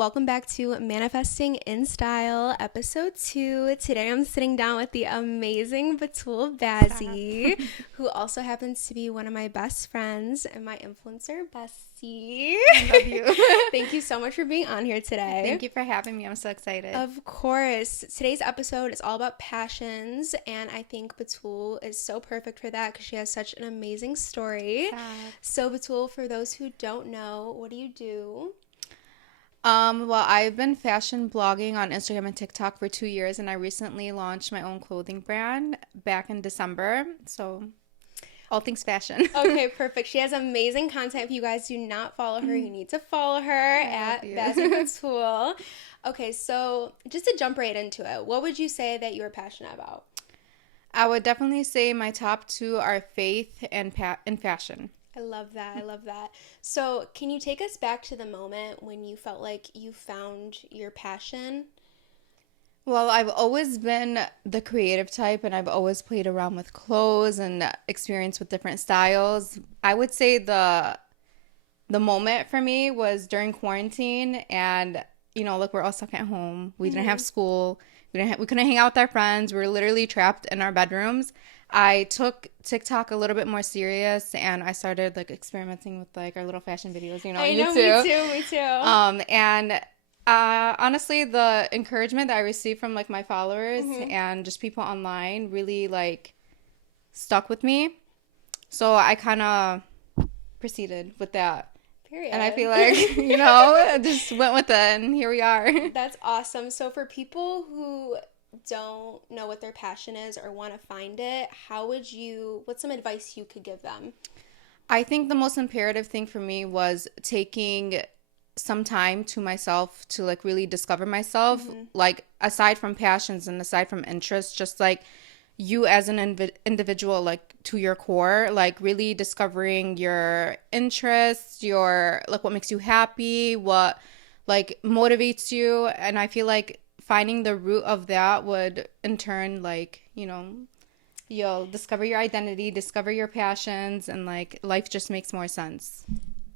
welcome back to Manifesting in Style, episode 2. Today I'm sitting down with the amazing Batul Bazzi, who also happens to be one of my best friends and my influencer bestie. I love you. Thank you so much for being on here today. Thank you for having me. I'm so excited. Of course. Today's episode is all about passions, and I think Batul is so perfect for that because she has such an amazing story. So Batul, for those who don't know, what do you do? Well, I've been fashion blogging on Instagram and TikTok for 2 years, and I recently launched my own clothing brand back in December. So, all things fashion. Okay, perfect. She has amazing content. If you guys do not follow her, you need to follow her at Bazzi Batul. Okay, so just to jump right into it, what would you say that you're passionate about? I would definitely say my top 2 are faith and fashion. I love that. I love that. So can you take us back to the moment when you felt like you found your passion? Well, I've always been the creative type, and I've always played around with clothes and experienced with different styles. I would say the moment for me was during quarantine, and look, we're all stuck at home. We didn't have school. We couldn't hang out with our friends. We were literally trapped in our bedrooms. I took TikTok a little bit more serious, and I started experimenting with our little fashion videos, on YouTube. Me too. And honestly, the encouragement that I received from my followers and just people online really stuck with me. So I kind of proceeded with that. Period. And I feel I just went with it, and here we are. That's awesome. So for people who don't know what their passion is or want to find it, what's some advice you could give them? I think the most imperative thing for me was taking some time to myself to really discover myself, aside from passions and aside from interests, just you as an individual, to your core, really discovering your interests, your what makes you happy, what motivates you. And I feel finding the root of that would in turn you'll discover your identity, discover your passions, and life just makes more sense.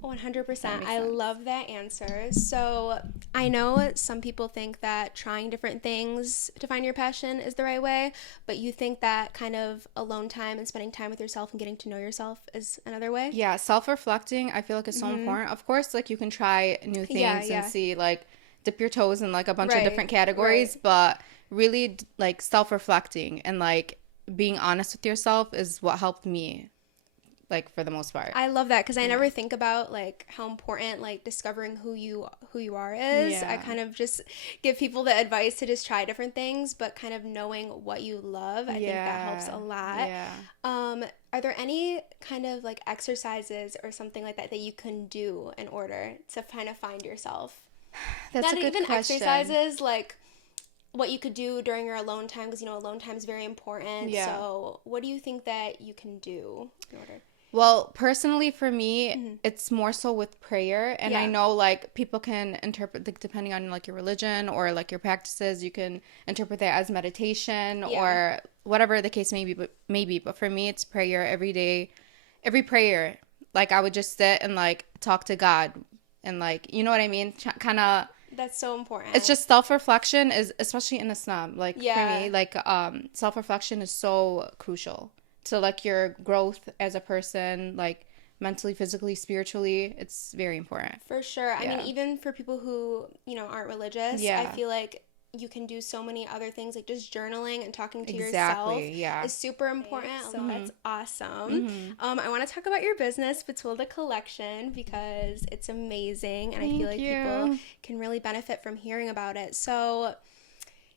100%. I love that answer. So I know some people think that trying different things to find your passion is the right way, but you think that kind of alone time and spending time with yourself and getting to know yourself is another way? Yeah, self-reflecting, I feel is so important. Of course, you can try new things and see, dip your toes in a bunch of different categories, but really self-reflecting and being honest with yourself is what helped me. For the most part. I love that because I never think about how important discovering who you are is. Yeah. I kind of just give people the advice to just try different things, but kind of knowing what you love, I think that helps a lot. Yeah. Are there any kind of exercises or something like that you can do in order to kind of find yourself? That's Not a good even question. Exercises what you could do during your alone time, because alone time is very important. Yeah. So what do you think that you can do in order? Well, personally for me, it's more so with prayer. And I know people can interpret, depending on your religion or your practices, you can interpret that as meditation or whatever the case may be. But for me, it's prayer every day. Every prayer, I would just sit and talk to God and you know what I mean? Kind of. That's so important. It's just self-reflection is, especially in Islam, for me, self-reflection is so crucial to your growth as a person, mentally, physically, spiritually. It's very important. For sure. I mean, even for people who, aren't religious, I feel you can do so many other things, just journaling and talking to yourself is super important. So that's awesome. I want to talk about your business, Batul the Collection, because it's amazing, and I feel people can really benefit from hearing about it. So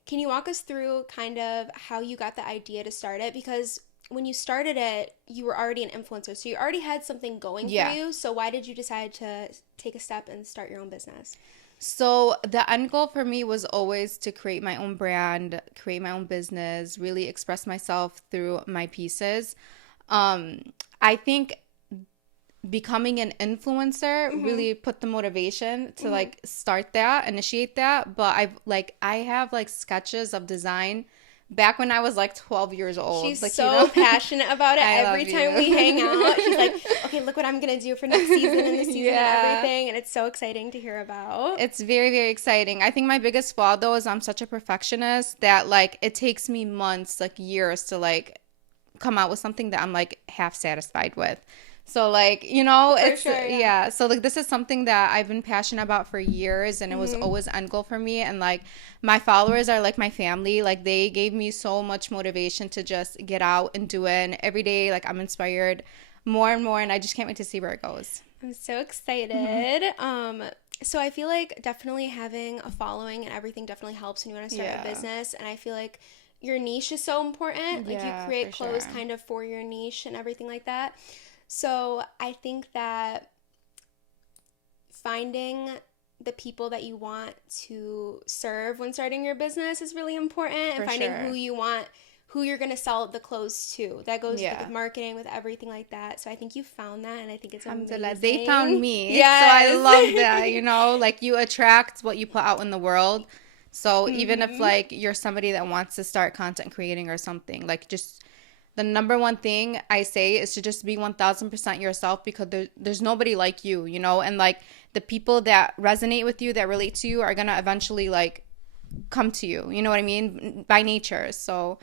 can you walk us through kind of how you got the idea to start it? Because when you started it, you were already an influencer, so you already had something going for you. So why did you decide to take a step and start your own business? So the end goal for me was always to create my own brand, create my own business, really express myself through my pieces. I think becoming an influencer really put the motivation to start that, initiate that. But I have sketches of design back when I was 12 years old. She's so passionate about it. Every time we hang out, she's like, okay, look what I'm going to do for next season and the season and everything. And it's so exciting to hear about. It's very, very exciting. I think my biggest flaw, though, is I'm such a perfectionist that, like, it takes me months, like, years to, like, come out with something that I'm, like, half satisfied with. So, like, you know, it's, yeah. So, like, this is something that I've been passionate about for years, and it was always an end goal for me. And, like, my followers are, like, my family. Like, they gave me so much motivation to just get out and do it. And every day, like, I'm inspired more and more, and I just can't wait to see where it goes. I'm so excited. So I feel like definitely having a following and everything definitely helps when you want to start a business. And I feel like your niche is so important. Like, you create clothes kind of for your niche and everything like that. So I think that finding the people that you want to serve when starting your business is really important, and finding who you're going to sell the clothes to. That goes with marketing, with everything like that. So I think you found that, and I think it's amazing. They found me. Yes. So I love that, you know, like, you attract what you put out in the world. So even if, like, you're somebody that wants to start content creating or something, like, just the number one thing I say is to just be 1000% yourself, because there's nobody like you, you know, and, like, the people that resonate with you, that relate to you, are going to eventually, like, come to you. You know what I mean? By nature. So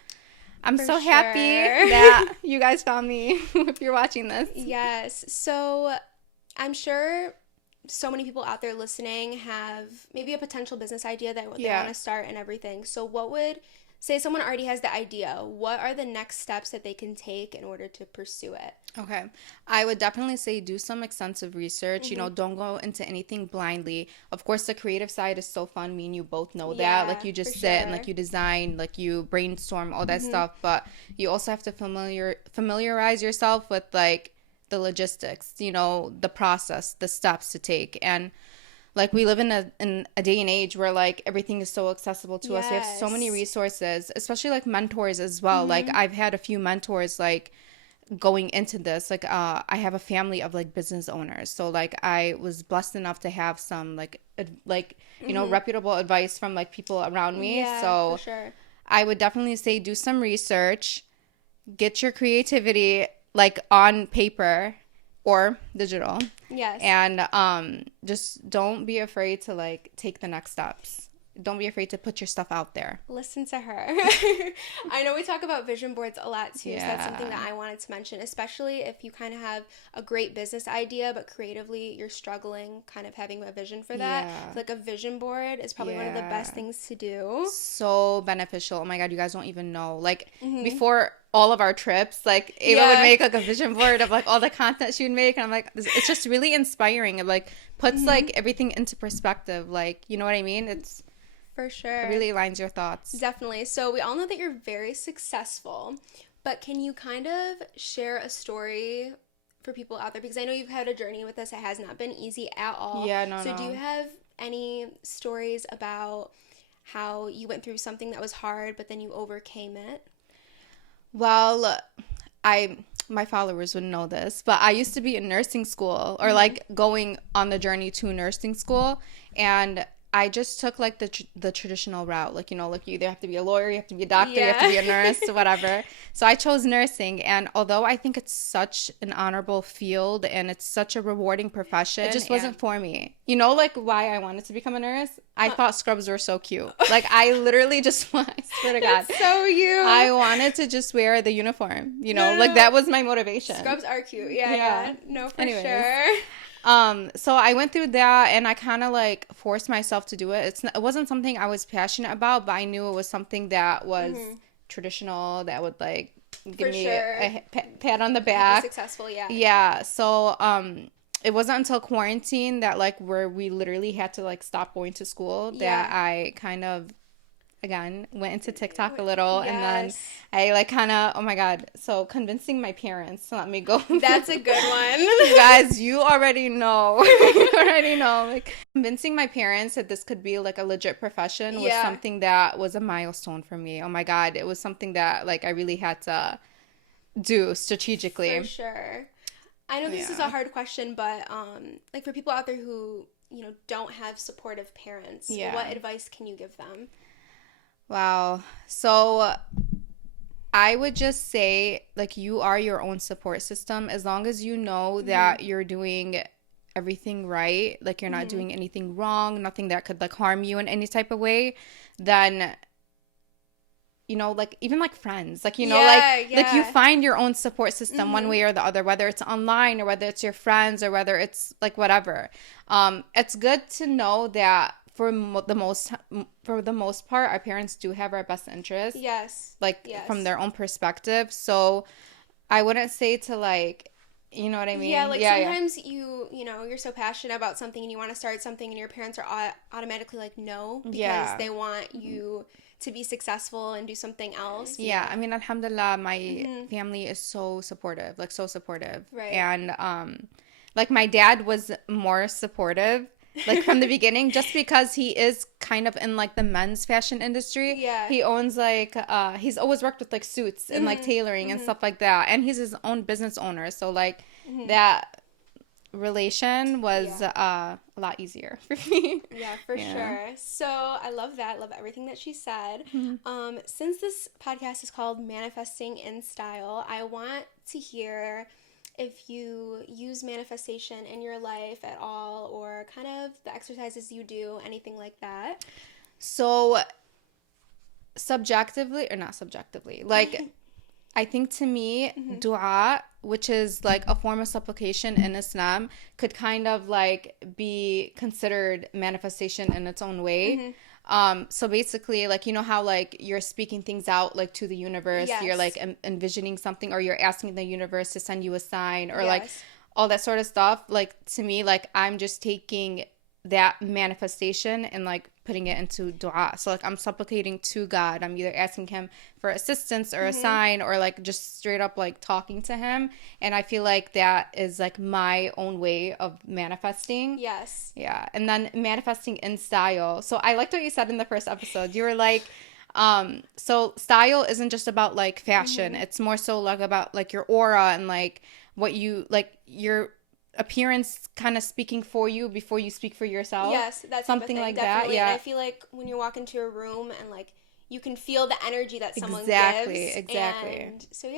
I'm so happy that you guys found me if you're watching this. Yes. So I'm sure so many people out there listening have maybe a potential business idea that they want to start and everything. So what would... Say someone already has the idea. What are the next steps that they can take in order to pursue it? Okay. I would definitely say do some extensive research. You know, don't go into anything blindly. Of course, the creative side is so fun. Me and you both know that. Like, you just sit and, like, you design, like, you brainstorm, all that stuff. But you also have to familiarize yourself with, like, the logistics, you know, the process, the steps to take. And, like, we live in a day and age where, like, everything is so accessible to us. We have so many resources, especially, like, mentors as well. Like, I've had a few mentors, like, going into this. Like, I have a family of, like, business owners. So, like, I was blessed enough to have some, like, you know, reputable advice from, like, people around me. Yeah, so for sure. I would definitely say do some research, get your creativity, like, on paper or digital. Yes. And just don't be afraid to, like, take the next steps. Don't be afraid to put your stuff out there. Listen to her. I know we talk about vision boards a lot too, so that's something that I wanted to mention, especially if you kind of have a great business idea, but creatively you're struggling kind of having a vision for that. Like, a vision board is probably one of the best things to do. So beneficial. Oh my God, you guys don't even know. Like, before all of our trips, like, Ava would make, like, a vision board of, like, all the content she would make, and I'm like, it's just really inspiring. It, like, puts like everything into perspective. Like, you know what I mean? It's... For sure. It really aligns your thoughts. Definitely. So we all know that you're very successful, but can you kind of share a story for people out there? Because I know you've had a journey with this. It has not been easy at all. Yeah, no. So do you have any stories about how you went through something that was hard, but then you overcame it? Well, my followers would know this, but I used to be in nursing school, or like going on the journey to nursing school, and I just took, like, the traditional route. Like, you know, like, you either have to be a lawyer, you have to be a doctor, you have to be a nurse, whatever. So I chose nursing. And although I think it's such an honorable field and it's such a rewarding profession, it just wasn't for me. You know, like, why I wanted to become a nurse? I thought scrubs were so cute. Like, I literally just I swear to God. That's so you. I wanted to just wear the uniform, you know? Like, that was my motivation. Scrubs are cute. Yeah. No, for sure. So I went through that, and I kind of, like, forced myself to do it. It wasn't something I was passionate about, but I knew it was something that was traditional, that would, like, give me a pat on the back. Be successful, Yeah. So, it wasn't until quarantine that, like, where we literally had to, like, stop going to school that I kind of, again, went into TikTok a little, and then I, like, kind of, oh my God, so convincing my parents to let me go. That's a good one. You guys, you already know. Like, convincing my parents that this could be, like, a legit profession was something that was a milestone for me. Oh my God, it was something that, like, I really had to do strategically. For sure. I know this is a hard question, but, like, for people out there who, you know, don't have supportive parents, what advice can you give them? Wow. So I would just say, like, you are your own support system. As long as you know that you're doing everything right, like you're not doing anything wrong, nothing that could like harm you in any type of way, then like even like friends, like like you find your own support system one way or the other, whether it's online or whether it's your friends or whether it's like whatever. It's good to know that for the most part, our parents do have our best interest. Yes. Like from their own perspective. So I wouldn't say to like, you know what I mean? Yeah, like sometimes you're so passionate about something and you want to start something and your parents are automatically like no, because they want you to be successful and do something else. Yeah, I mean, alhamdulillah, my family is so supportive, like so supportive. Right. And like my dad was more supportive like from the beginning, just because he is kind of in like the men's fashion industry. Yeah. He owns like he's always worked with like suits and like tailoring and stuff like that, and he's his own business owner, so like that relation was a lot easier for me. Yeah, for sure. So I love that. Love everything that she said. Since this podcast is called Manifesting in Style, I want to hear if you use manifestation in your life at all, or kind of the exercises you do, anything like that. So subjectively, or not subjectively, like I think to me, dua, which is like a form of supplication in Islam, could kind of like be considered manifestation in its own way. So basically, like, you know how like you're speaking things out like to the universe, you're like envisioning something, or you're asking the universe to send you a sign, or like all that sort of stuff. Like to me, like I'm just taking that manifestation and like putting it into dua. So like I'm supplicating to God. I'm either asking him for assistance or a sign, or like just straight up like talking to him. And I feel like that is like my own way of manifesting. Yes. Yeah. And then manifesting in style. So I liked what you said in the first episode. You were like, so style isn't just about like fashion. It's more so like about like your aura and like what you like your appearance kind of speaking for you before you speak for yourself. Yes, that's something like definitely. that. Yeah, and I feel like when you walk into a room and like you can feel the energy that someone exactly gives. And so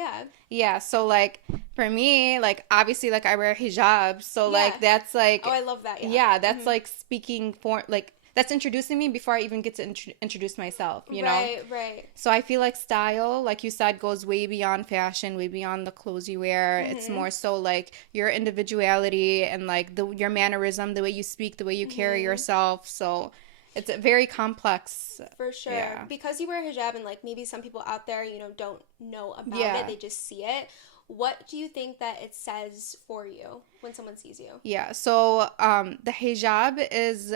yeah, so like for me, like obviously like I wear hijab, so like that's like, oh, I love that. That's like speaking for like that's introducing me before I even get to introduce myself, you know? Right. So I feel like style, like you said, goes way beyond fashion, way beyond the clothes you wear. It's more so like your individuality and like your mannerism, the way you speak, the way you carry yourself. So it's very complex. For sure. Yeah. Because you wear hijab and like maybe some people out there, don't know about it. They just see it. What do you think that it says for you when someone sees you? Yeah. So the hijab is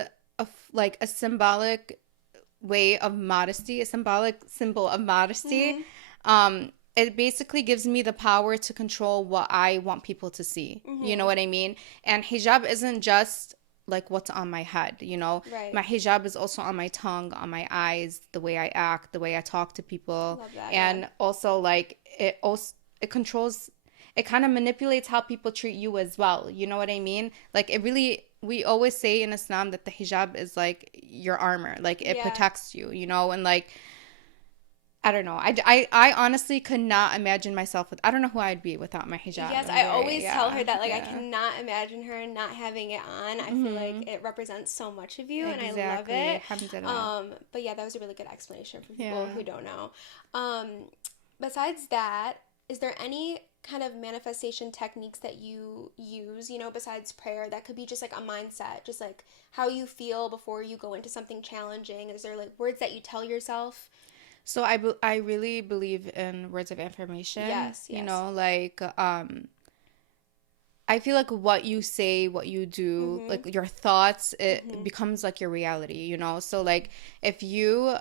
like a symbolic way of modesty, a symbolic symbol of modesty. It basically gives me the power to control what I want people to see. You know what I mean? And hijab isn't just like what's on my head, Right. My hijab is also on my tongue, on my eyes, the way I act, the way I talk to people. Love that, and also like it controls, it kind of manipulates how people treat you as well. You know what I mean? Like it really, we always say in Islam that the hijab is like your armor, like it protects you, and like I don't know. I honestly could not imagine myself I don't know who I'd be without my hijab. Yes, I always tell her that, like, I cannot imagine her not having it on. I feel like it represents so much of you, and I love it. But yeah, that was a really good explanation for people who don't know. Besides that, is there any kind of manifestation techniques that you use, besides prayer, that could be just like a mindset, just like how you feel before you go into something challenging? Is there like words that you tell yourself? So I really believe in words of affirmation. Yes. Like I feel like what you say, what you do, like your thoughts, it becomes like your reality, So like if you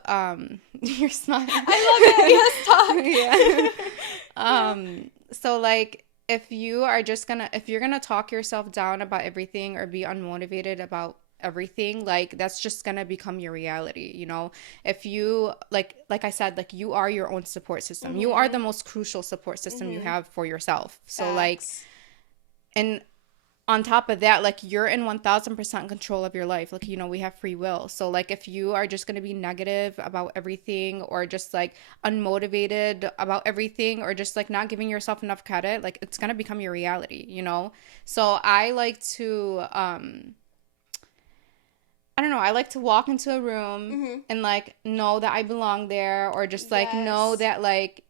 you're smiling. I love it. Yes, talk. So like if you're gonna talk yourself down about everything or be unmotivated about everything, like that's just gonna become your reality. If you like I said, like you are your own support system. You are the most crucial support system you have for yourself. So like, and on top of that, like, you're in 1000% control of your life. Like, you know, we have free will. So, like, if you are just going to be negative about everything, or just, like, unmotivated about everything, or just, like, not giving yourself enough credit, like, it's going to become your reality, you know? So I like to, I don't know, I like to walk into a room and, like, know that I belong there, or just, like, know that, like,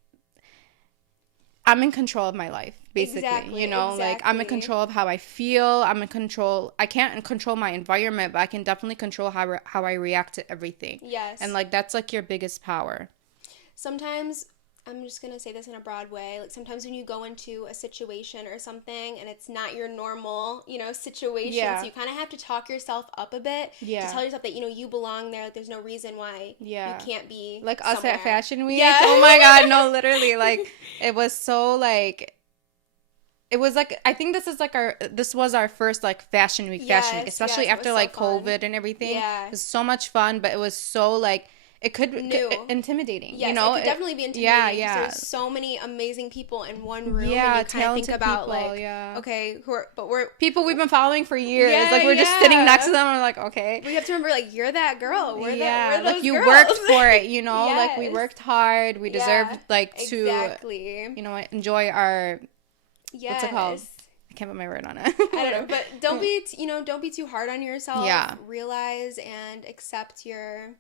I'm in control of my life, basically, you know, like, I'm in control of how I feel. I can't control my environment, but I can definitely control how I react to everything. Yes. And, like, that's, like, your biggest power. Sometimes, I'm just going to say this in a broad way, like, sometimes when you go into a situation or something and it's not your normal, you know, situation, so you kind of have to talk yourself up a bit to tell yourself that, you know, you belong there, like, there's no reason why you can't be like somewhere. Us at Fashion Week. Yeah. Oh my God, no, literally, like, it was so, like, it was, like, I think this was our first, like, Fashion Week, especially after, like, COVID and everything. It was so much fun, but it was so, like, it could be intimidating. Yes, you know? It could definitely be intimidating. Yeah. There's so many amazing people in one room. Yeah, and you kind of think about people, like, okay, we're people we've been following for years. Like, we're just sitting next to them. And we're like, okay. We have to remember, like, you're that girl. We're those like, you girls. worked for it. You know, like, we worked hard. We deserved, like, to you know, enjoy our what's it called? I can't put my word on it. I don't know, but don't be too hard on yourself. Yeah. Realize and accept your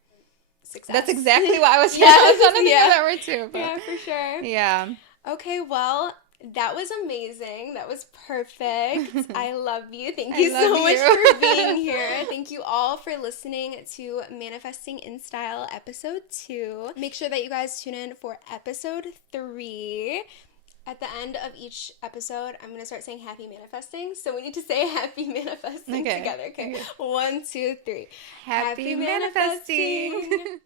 success. That's exactly what I was saying. I was trying to think of that word too. But. Yeah, for sure. Yeah. Okay, well, that was amazing. That was perfect. I love you. Thank you so much for being here. Thank you all for listening to Manifesting in Style episode 2. Make sure that you guys tune in for episode 3. At the end of each episode, I'm going to start saying happy manifesting. So we need to say happy manifesting together. Okay. 1, 2, 3. Happy manifesting.